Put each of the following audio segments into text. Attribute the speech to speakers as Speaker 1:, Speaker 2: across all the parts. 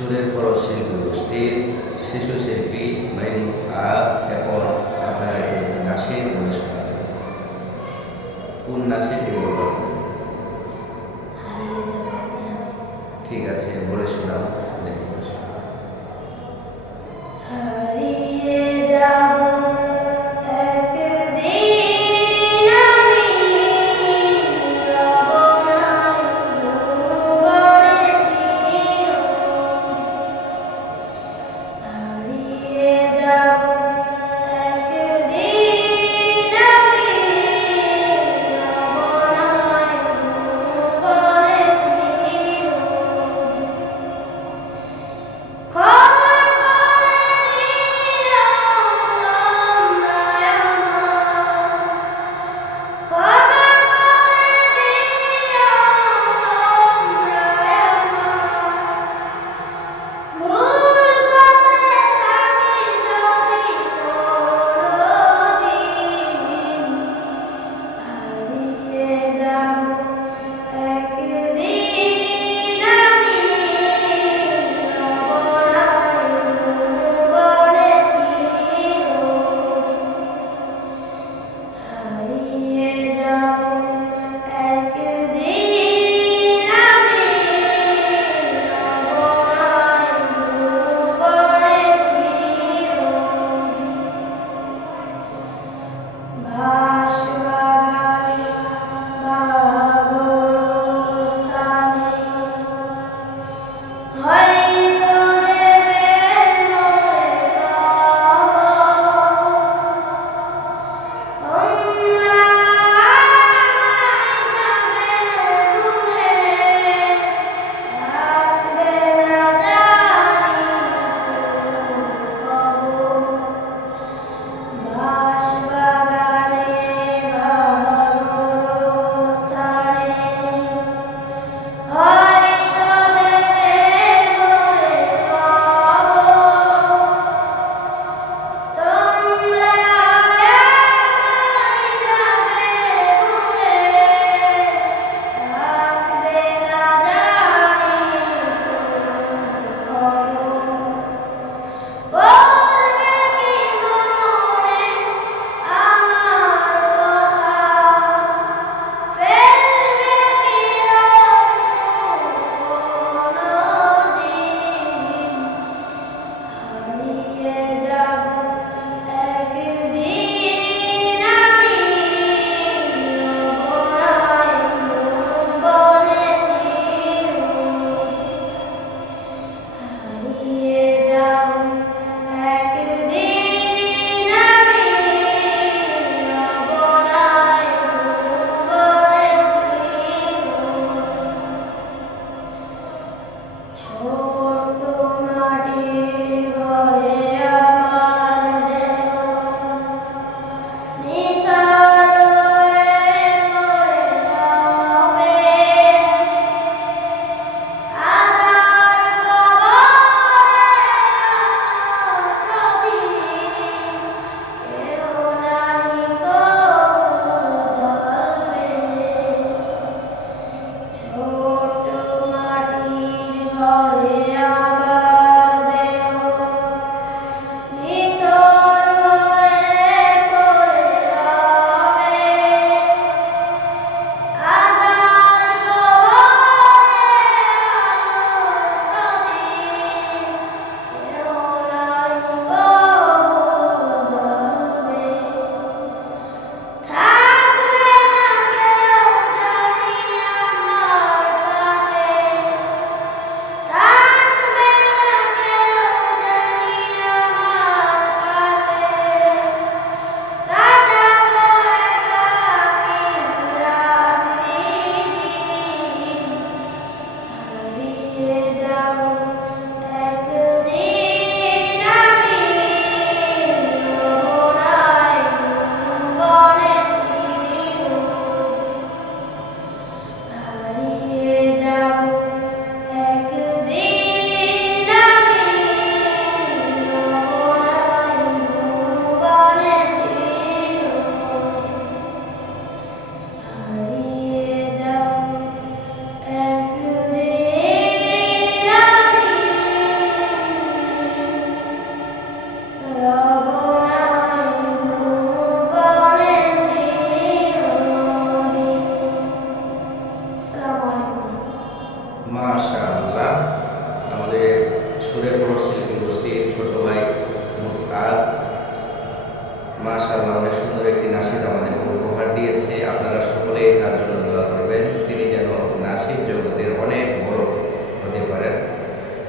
Speaker 1: সুরের পর শিল্পী গোষ্ঠীর শিশু শিল্পী মাইনুস আব এখন আপনারা একটি নাসির বলে শোনাবেন। কোন
Speaker 2: নাসিরটি
Speaker 1: ঠিক আছে বলে
Speaker 2: শোনাবেন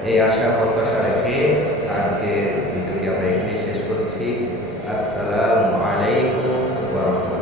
Speaker 2: এই আশা প্রত্যাশা রেখে আজকে ভিডিওটি আমরা এখানেই শেষ করছি। আসসালামু আলাইকুম রাহমাতুল্লাহ।